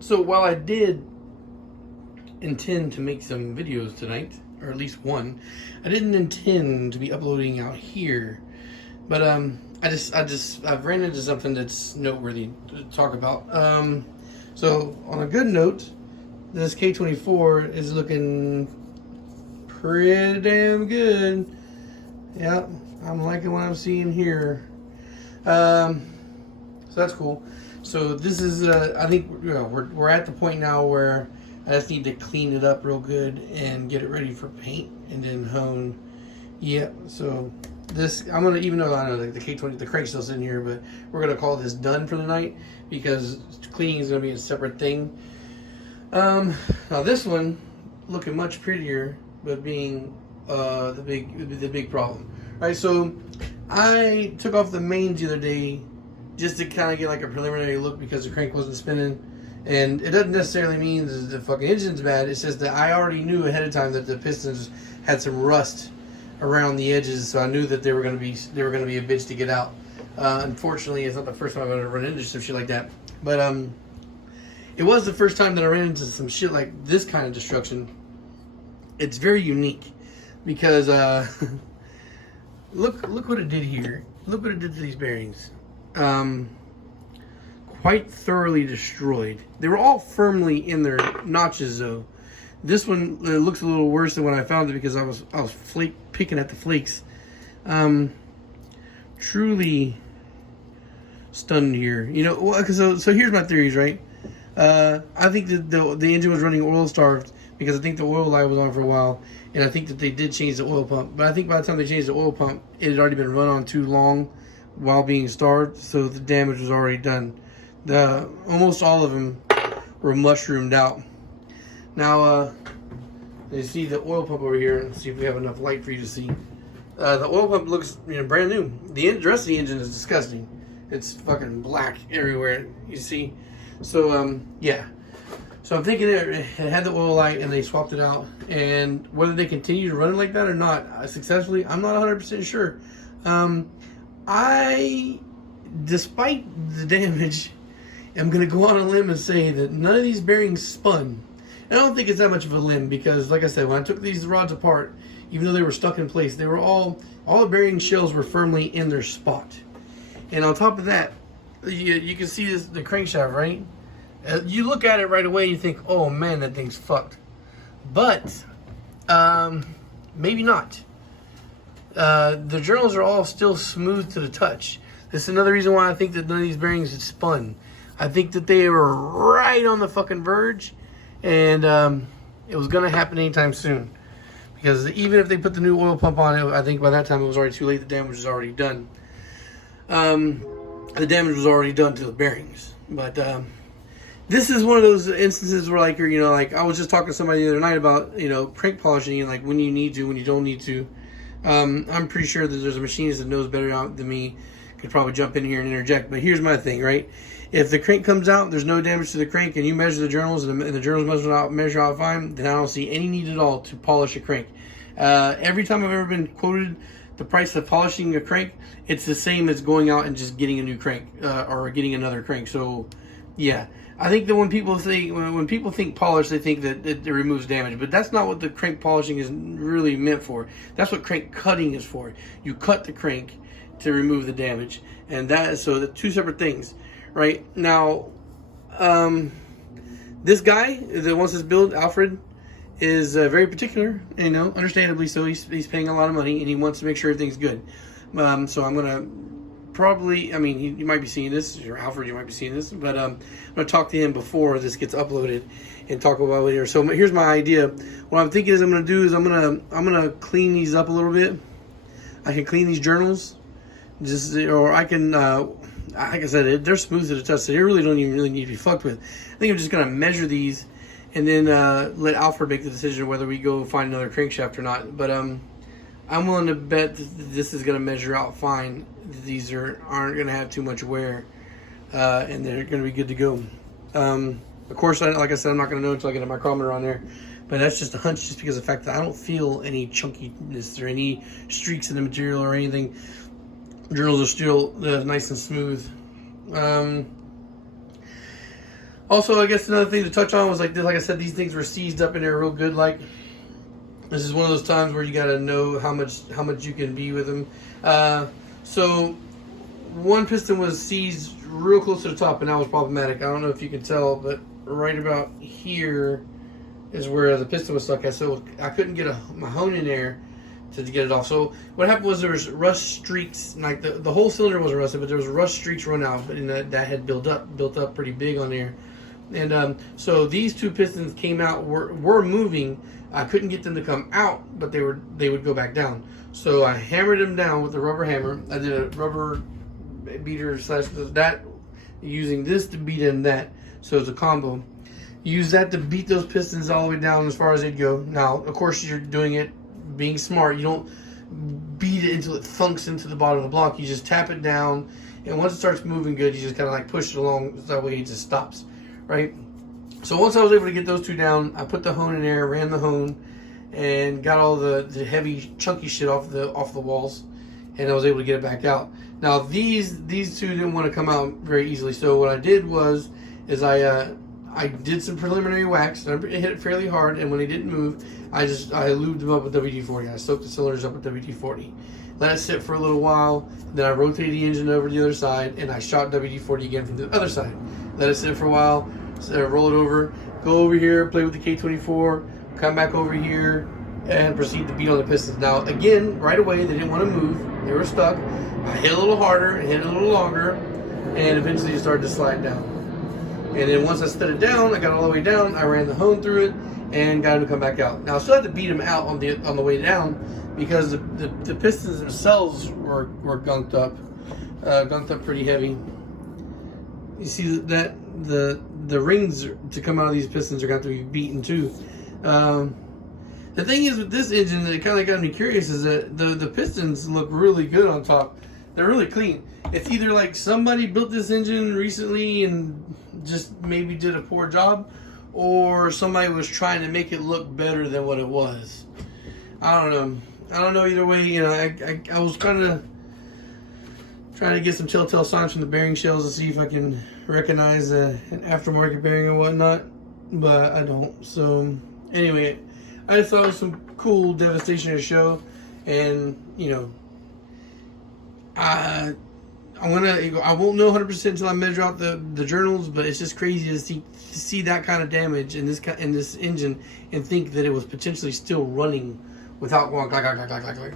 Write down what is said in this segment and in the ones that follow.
So while I did intend to make some videos tonight, or at least one, I didn't intend to be uploading out here. But I've ran into something that's noteworthy to talk about. So on a good note, this K24 is looking pretty damn good. Yeah, I'm liking what I'm seeing here. So that's cool. So this is, I think we're at the point now where I just need to clean it up real good and get it ready for paint and then hone. Yeah, so this, I'm going to, even though I know the K20, the crank's still sitting here, but we're going to call this done for the night because cleaning is going to be a separate thing. Now this one looking much prettier, but being the big problem. All right, so I took off the mains the other day just to kind of get like a preliminary look because the crank wasn't spinning. And it doesn't necessarily mean that the fucking engine's bad. It's just that I already knew ahead of time that the pistons had some rust around the edges, so I knew that they were going to be a bitch to get out. Unfortunately, it's not the first time I've ever run into some shit like that. But it was the first time that I ran into some shit like this kind of destruction. It's very unique because look what it did here. Look what it did to these bearings. Quite thoroughly destroyed. They were all firmly in their notches though. This one looks a little worse than when I found it because I was picking at the flakes. Truly stunned here. You know, so here's my theories, right? I think that the engine was running oil starved because I think the oil light was on for a while, and I think that they did change the oil pump. But I think by the time they changed the oil pump, it had already been run on too long while being starved, so the damage was already done. Almost all of them were mushroomed out. Now, you see the oil pump over here. Let's see if we have enough light for you to see. The oil pump looks brand new. The rest of the engine is disgusting. It's fucking black everywhere. You see? So yeah. So I'm thinking it had the oil light and they swapped it out. And whether they continue to run it like that or not successfully, I'm not 100% sure. Despite the damage, I'm going to go on a limb and say that none of these bearings spun. I don't think it's that much of a limb because, like I said, when I took these rods apart, even though they were stuck in place, they were all the bearing shells were firmly in their spot. And on top of that, you can see the crankshaft, right? You look at it right away, you think, oh man, that thing's fucked. But maybe not. The journals are all still smooth to the touch. This is another reason why I think that none of these bearings had spun. I think that they were right on the fucking verge, and it was going to happen anytime soon. Because even if they put the new oil pump on it, I think by that time it was already too late. The damage was already done. The damage was already done to the bearings. But this is one of those instances where, like, like I was just talking to somebody the other night about, crank polishing and like when you need to, when you don't need to. I'm pretty sure that there's a machinist that knows better than me. Could probably jump in here and interject. But here's my thing, right? If the crank comes out, there's no damage to the crank, and you measure the journals, and the journals measure out fine, then I don't see any need at all to polish a crank. Every time I've ever been quoted the price of polishing a crank, it's the same as going out and just getting a new crank or getting another crank. So, yeah. I think that when people think polish, they think that it removes damage, but that's not what the crank polishing is really meant for. That's what crank cutting is for. You cut the crank to remove the damage, and so the two separate things, right? Now, this guy that wants this build, Alfred, is very particular, understandably so. He's paying a lot of money, and he wants to make sure everything's good. So I'm gonna probably, you might be seeing this, or Alfred, you might be seeing this, but I'm gonna talk to him before this gets uploaded and talk about it here. So here's my idea. What I'm thinking is I'm gonna clean these up a little bit. I can clean these journals. Or I can, like I said, they're smooth to the touch, so they really don't even need to be fucked with. I think I'm just going to measure these and then let Alfred make the decision whether we go find another crankshaft or not. But I'm willing to bet that this is going to measure out fine. These aren't going to have too much wear, and they're going to be good to go. Of course, like I said, I'm not going to know until I get a micrometer on there. But that's just a hunch, just because of the fact that I don't feel any chunkiness or any streaks in the material or anything. Journals are still nice and smooth. Also, I guess another thing to touch on was like this. Like I said, these things were seized up in there real good. Like, this is one of those times where you gotta know how much you can be with them. So one piston was seized real close to the top, and that was problematic. I don't know if you can tell, but right about here is where the piston was stuck at. So I couldn't get my hone in there to get it off. So what happened was there was rust streaks. Like the whole cylinder wasn't rusted, but there was rust streaks run out, and that had built up pretty big on there. And so these two pistons came out, were moving. I couldn't get them to come out, but they would go back down. So I hammered them down with a rubber hammer. I did a rubber beater / that, using this to beat in that. So it's a combo. Use that to beat those pistons all the way down as far as they'd go. Now, of course, you're doing it being smart. You don't beat it until it thunks into the bottom of the block. You just tap it down, and once it starts moving good, you just kind of like push it along. That way it just stops. Right? So once I was able to get those two down, I put the hone in there, ran the hone, and got all the heavy, chunky shit off the walls, and I was able to get it back out. Now these two didn't want to come out very easily, so what I did is I did some preliminary wax, and I hit it fairly hard, and when they didn't move, I lubed them up with WD-40. I soaked the cylinders up with WD-40. Let it sit for a little while, then I rotated the engine over to the other side, and I shot WD-40 again from the other side. Let it sit for a while, roll it over, go over here, play with the K24, come back over here, and proceed to beat on the pistons. Now, again, right away, they didn't want to move. They were stuck. I hit a little harder and hit it a little longer, and eventually it started to slide down. And then once I set it down, I got all the way down, I ran the hone through it, and got him to come back out. Now, I still had to beat him out on the way down, because the pistons themselves were gunked up pretty heavy. You see that the rings to come out of these pistons are going to be beaten too. The thing is with this engine that kind of got me curious is that the pistons look really good on top. They're really clean. It's either like somebody built this engine recently and just maybe did a poor job, or somebody was trying to make it look better than what it was. I don't know either way. You know, I was kind of trying to get some telltale signs from the bearing shells to see if I can recognize an aftermarket bearing or whatnot, but I don't. So anyway, I just thought it was some cool devastation to show, and you know, I won't know 100% until I measure out the journals, but it's just crazy to see that kind of damage in this engine and think that it was potentially still running without going like.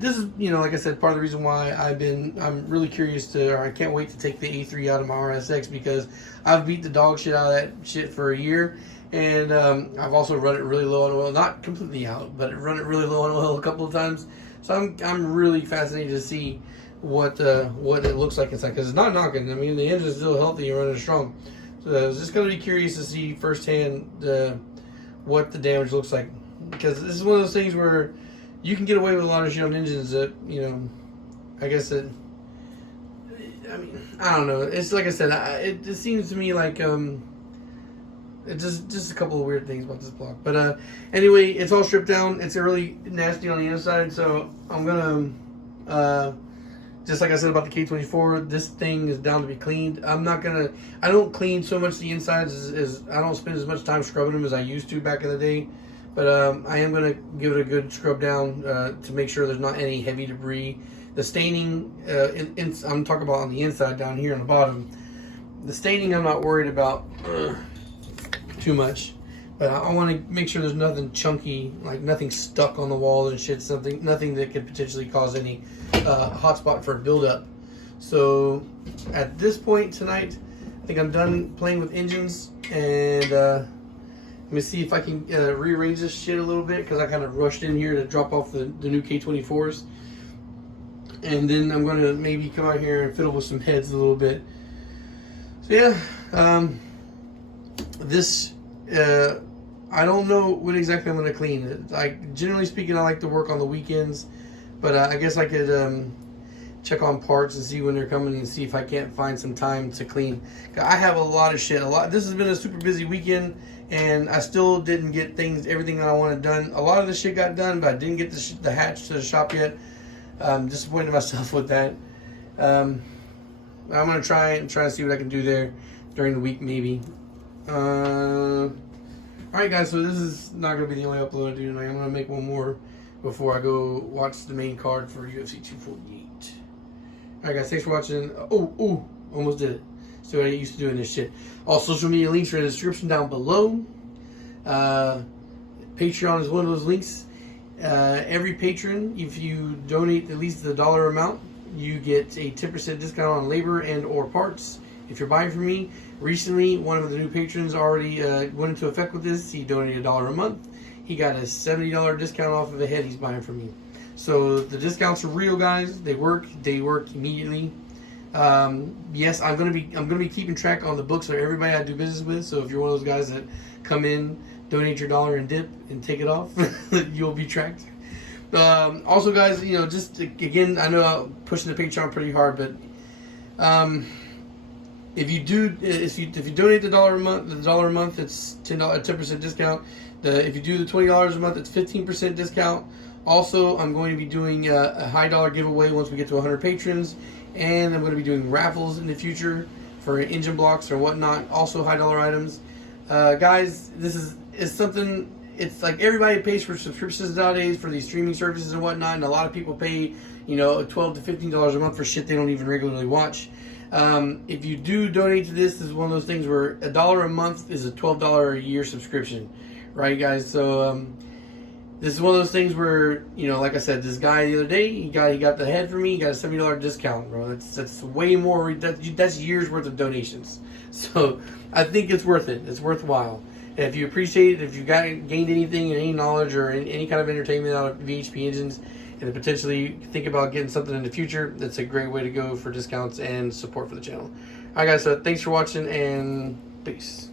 This is, you know, like I said, part of the reason why I'm really curious or I can't wait to take the A3 out of my RSX, because I've beat the dog shit out of that shit for a year, and I've also run it really low on oil, not completely out, but run it really low on oil a couple of times. So I'm really fascinated to see what it looks like inside, because it's not knocking. I mean, the engine's still healthy and running strong. So I was just going to be curious to see firsthand what the damage looks like, because this is one of those things where you can get away with a lot of shit on engines that, you know, I guess that, I mean, I don't know. It's like I said, it just seems to me like it's just a couple of weird things about this block. But anyway, it's all stripped down. It's really nasty on the inside, so I'm gonna just like I said about the K24, this thing is down to be cleaned. I don't clean so much the insides as I don't spend as much time scrubbing them as I used to back in the day. But I am going to give it a good scrub down to make sure there's not any heavy debris. The staining, I'm talking about on the inside down here on the bottom. The staining I'm not worried about too much. But I want to make sure there's nothing chunky, like nothing stuck on the walls and shit. Nothing that could potentially cause any hotspot for a buildup. So at this point tonight, I think I'm done playing with engines, and let me see if I can rearrange this shit a little bit, because I kind of rushed in here to drop off the new K24s. And then I'm going to maybe come out here and fiddle with some heads a little bit. So yeah, this, I don't know what exactly I'm going to clean. Generally speaking, I like to work on the weekends, but I guess I could check on parts and see when they're coming and see if I can't find some time to clean. I have a lot of shit. This has been a super busy weekend, and I still didn't get everything that I wanted done. A lot of the shit got done, but I didn't get the hatch to the shop yet. I'm disappointed in myself with that. I'm gonna try and see what I can do there during the week, maybe. All right, guys. So this is not gonna be the only upload I do tonight. I'm gonna make one more before I go watch the main card for UFC 248. All right, guys. Thanks for watching. Oh, almost did it. So I used to doing this shit. All social media links are in the description down below. Patreon is one of those links. Every patron, if you donate at least the dollar amount, you get a 10% discount on labor and or parts. If you're buying from me, recently one of the new patrons already went into effect with this. He donated $1 a month. He got a $70 discount off of a head he's buying from me. So the discounts are real, guys. They work. They work immediately. Yes, I'm gonna be keeping track on the books of everybody I do business with. So if you're one of those guys that come in, donate your dollar and dip and take it off, you'll be tracked. Also, guys, just again, I know I'm pushing the Patreon pretty hard, but if you donate the dollar a month, it's $10% discount. If you do the $20 a month, it's 15% discount. Also, I'm going to be doing a high dollar giveaway once we get to 100 patrons, and I'm going to be doing raffles in the future for engine blocks or whatnot. Also, high dollar items. Guys, this is something. It's like everybody pays for subscriptions nowadays for these streaming services and whatnot, and a lot of people pay, $12 to $15 a month for shit they don't even regularly watch. If you do donate to this is one of those things where $1 a month is a $12 a year subscription, right, guys? So this is one of those things where, like I said, this guy the other day, he got the head for me. He got a $70 discount, bro. That's way more. That's years worth of donations. So I think it's worth it. It's worthwhile. And if you appreciate it, if you gained anything, any knowledge or any kind of entertainment out of VHP engines, and potentially think about getting something in the future, that's a great way to go for discounts and support for the channel. All right, guys. So thanks for watching, and peace.